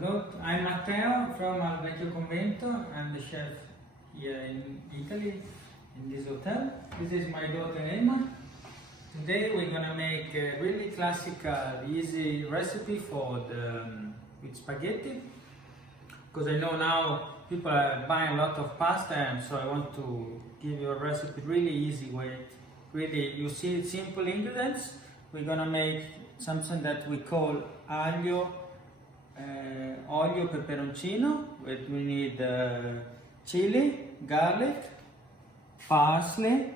Hello, I'm Matteo from Al Vecchio Convento. I'm the chef here in Italy, in this hotel. This is my daughter Emma. Today we're gonna make a really classical, easy recipe for with spaghetti. Because I know now people are buying a lot of pasta, and so I want to give you a recipe really easy way. Really, you see simple ingredients. We're gonna make something that we call olio peperoncino. We need chili, garlic, parsley,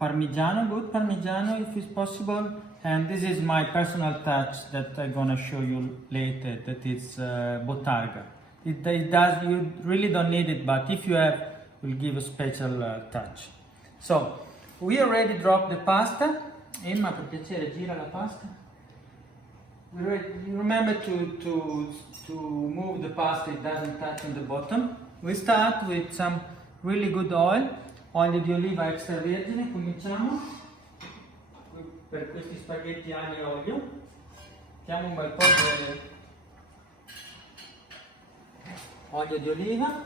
parmigiano, good parmigiano if it's possible, and this is my personal touch that I'm gonna show you later, that is botarga. It does, you really don't need it, but if you have, will give a special touch. So we already dropped the pasta. Emma, per piacere, gira la pasta. Remember to move the pasta, it doesn't touch on the bottom. We start with some really good olio di oliva extravergine. Cominciamo per questi spaghetti aglio e olio. Mettiamo un bel po' di olio di oliva.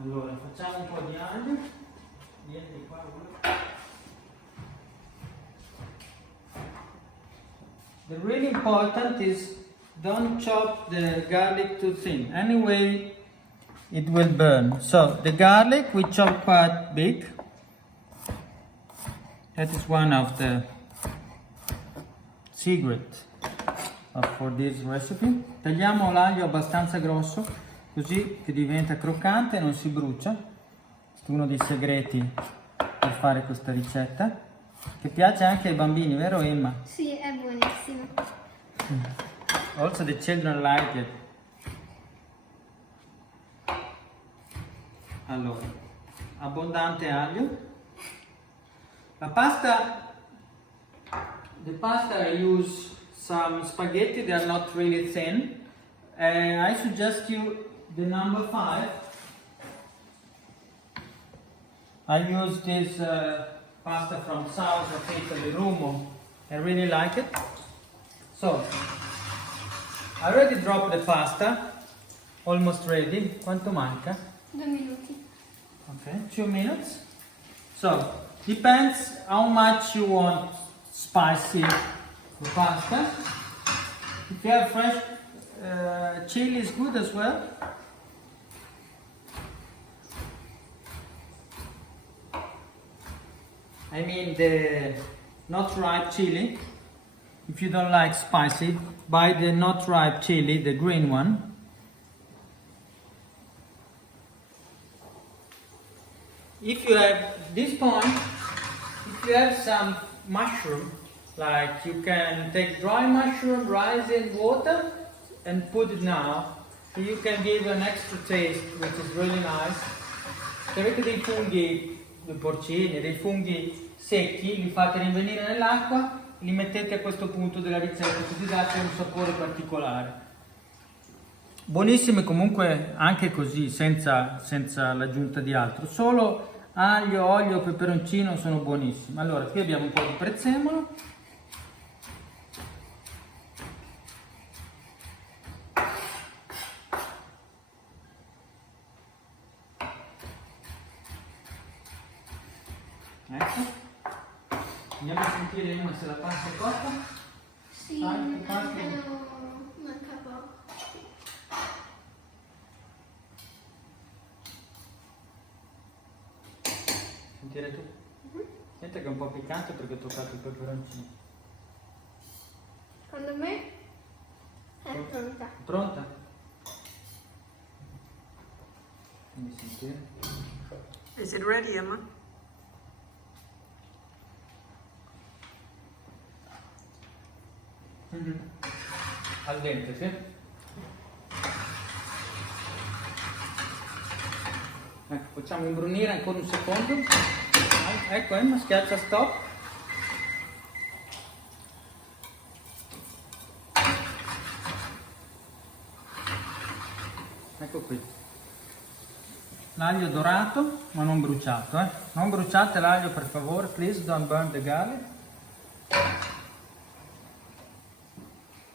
Allora facciamo un po' di aglio. Vieni qua. The really important is don't chop the garlic too thin. Anyway, it will burn. So the garlic we chop quite big. That is one of the secret for this recipe. Tagliamo l'aglio abbastanza grosso, così che diventa croccante e non si brucia. Questo è uno dei segreti per fare questa ricetta. Che piace anche ai bambini, vero Emma? Sì, è buonissimo. Also the children like it. Allora, abbondante aglio. The pasta I use some spaghetti, they are not really thin. I suggest you the number 5. I use this pasta from south of Italy, Rumo. I really like it. So, I already dropped the pasta, almost ready. Quanto manca? 2 minuti. Okay, 2 minutes. So, depends how much you want spicy the pasta. If you have fresh chili is good as well. I mean the not ripe chili. If you don't like spicy, buy the not ripe chili, the green one. If you have this point, if you have some mushroom, like you can take dry mushroom, rise in water and put it now. So you can give an extra taste, which is really nice. Se avete dei funghi, dei porcini, dei funghi secchi, li fate rinvenire nell'acqua, li mettete a questo punto della ricetta, così date un sapore particolare. Buonissimi comunque anche così, senza l'aggiunta di altro. Solo aglio, olio, peperoncino sono buonissimi. Allora, qui abbiamo un po' di prezzemolo. Ecco. Andiamo a sentire Emma se la pasta è cotta. Sì, Manca poco. Sentire tu? Senti che è un po' piccante perché ho toccato il peperoncino. Secondo me è pronta. Pronta? Fammi sentire. Is it ready, Emma? Al dente, sì? Ecco, facciamo imbrunire ancora un secondo. Ecco Emma, schiaccia stop. Ecco qui. L'aglio dorato, ma non bruciato, eh? Non bruciate l'aglio per favore, please don't burn the garlic.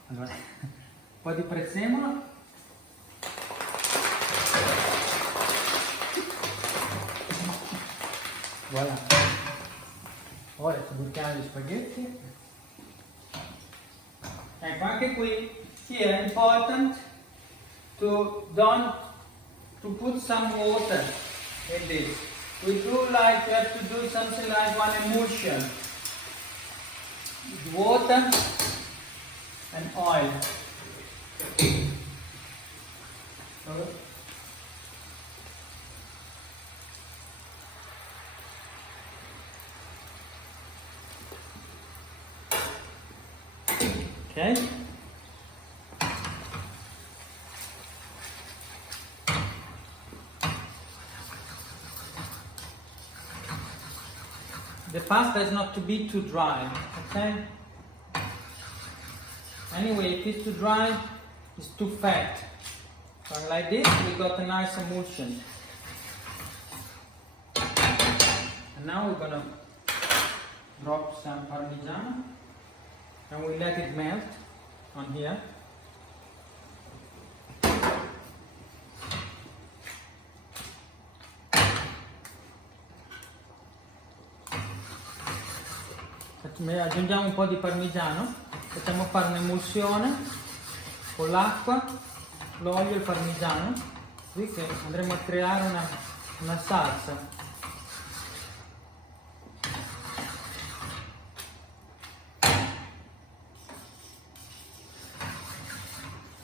Allora, un po' di prezzemolo. Voilà. Ora ci buttiamo gli spaghetti. Ecco, anche qui, here important to put some water in this. We do like, we have to do something like one emulsion. Water and oil. Okay. The pasta is not to be too dry, okay? Anyway, if it's too dry, it's too fat. So like this, we got a nice emulsion. And now we're gonna drop some Parmigiano and we let it melt on here. Aggiungiamo un po' di parmigiano, facciamo fare un'emulsione con l'acqua, l'olio e il parmigiano, così che andremo a creare una salsa.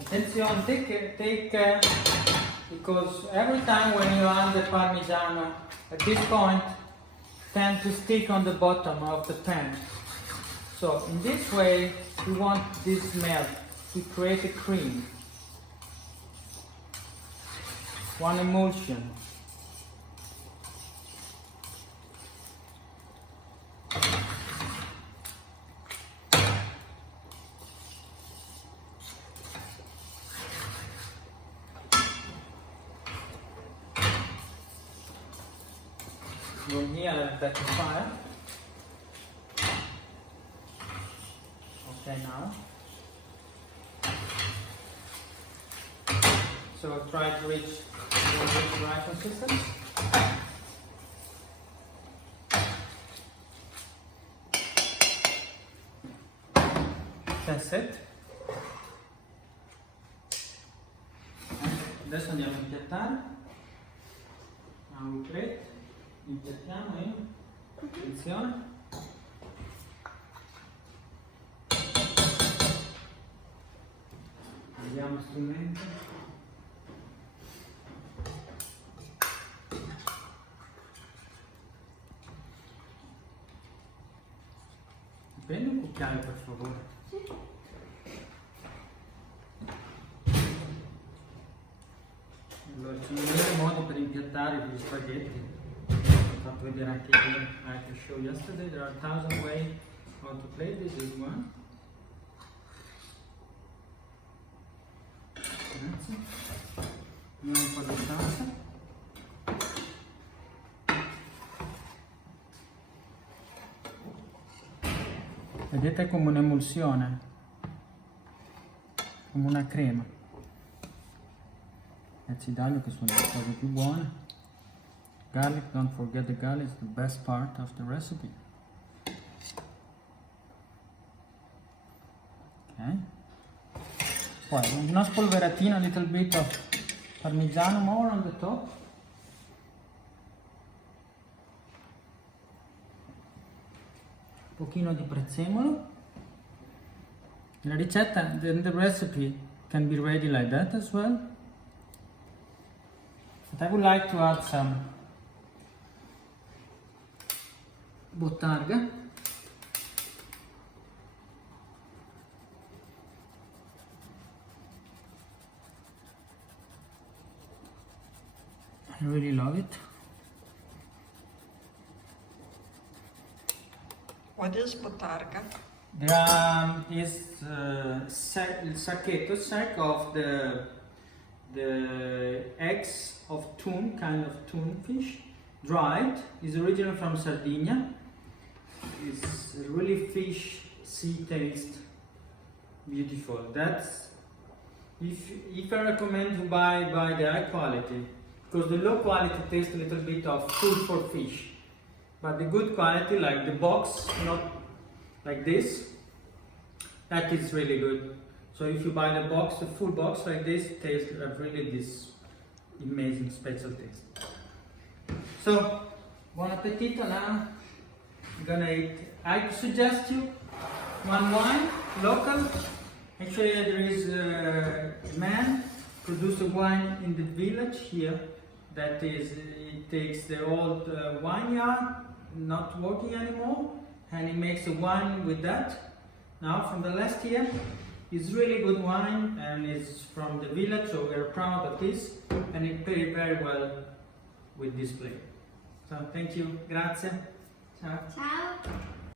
Attenzione, take care, because every time when you add the parmigiano at this point, tend to stick on the bottom of the pan. So in this way, we want this melt to create a cream, one emulsion. From here, let that fire. Okay, now. So try to reach the right consistency. That's it. Adesso andiamo a impiattare. Now we plate. Impiattiamo e attenzione. Andiamo strumento. Prendi un cucchiaio per favore. Allora, ci sono due modi per impiattare gli spaghetti. Ho fatto vedere anche io, I can show yesterday, there are 1,000 ways how to play, this is one. Grazie. Andiamo un po' di salsa. Vedete come un'emulsione, come una crema. Pezzi d'aglio che sono le cose più buone. Garlic, don't forget the garlic is the best part of the recipe. Ok. Poi una spolveratina, a little bit of parmigiano more on the top. Un pochino di prezzemolo. La ricetta, the recipe can be ready like that as well. But I would like to add some bottarga. I really love it. What is botarga? There is il sacchetto sack of the eggs of tuna, kind of tuna fish, dried. Is originally from Sardinia. It's really fish sea taste, beautiful. That's if I recommend to buy the high quality, because the low quality tastes a little bit of food for fish, but the good quality, like the box, not like this, that is really good. So if you buy the box, the full box like this, tastes really this amazing special taste. So buon appetito now. I'm gonna eat. I suggest you one wine, local. Actually, there is a man produce a wine in the village here. That is, he takes the old vineyard, not working anymore, and he makes a wine with that. Now, from the last year, it's really good wine, and it's from the village, so we're proud of this, and it paired very well with this plate. So, thank you, grazie. Ciao. Ciao.